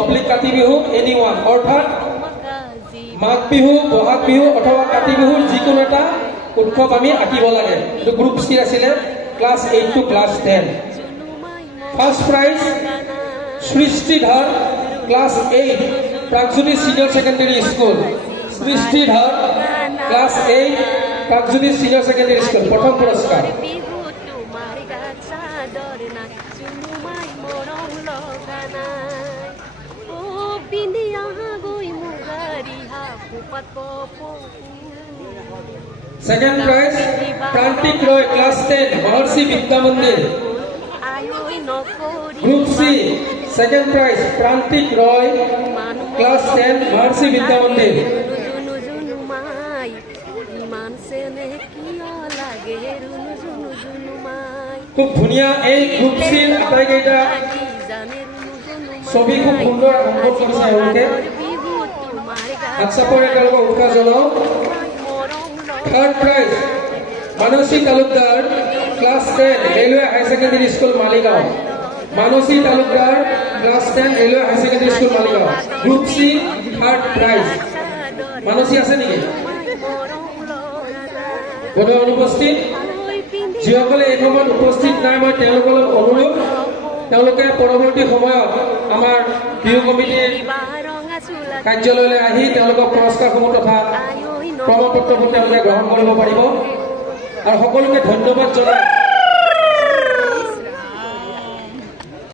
Oblique Kati Bihu any one, অৰ্থাৎ মাঘ বিহু, বহাগ বিহু অথবা কাতি বিহুৰ যিকোনো এটা উৎসৱ আমি আঁকিব লাগে। এইটো গ্ৰুপ চি আছিলে, class 8 to class 10। First prize Srishtidhar, class 8, Pragjyoti senior secondary school. Srishtidhar, class 8, Pragjyoti senior secondary school, প্ৰথম পুৰস্কাৰ। Second prize, Prantik Roy, class 10, Maharshi Vidya Mandir. Group C, second prize, Prantik Roy, class 10, Maharshi Vidya Mandir. খুব ধুনীয়া এই group চিৰ আটাইকেইটা ছবি খুব সুন্দৰ অংকন কৰিছে এওঁলোকে। আচ্ছাপৰে তেওঁলোকক উৎসাহ জনাওঁ। Third prize Manasi Talukdar, class 10, railway high secondary school Maligaon. Manasi Talukdar, class 10, railway high secondary school Maligaon. Group C, third prize. Manasi আছে নেকি? বোধহয় অনুপস্থিত। যিসকলে এই সময়ত উপস্থিত নাই, মই তেওঁলোকক অনুৰোধ, তেওঁলোকে পৰৱৰ্তী সময়ত আমাৰ বিহু কমিটিৰ কাৰ্যালয়লৈ আহি তেওঁলোকক পুৰস্কাৰসমূহ তথা প্ৰমাণ পত্ৰবোৰ তেওঁলোকে গ্ৰহণ কৰিব পাৰিব। আৰু সকলোকে ধন্যবাদ জনাই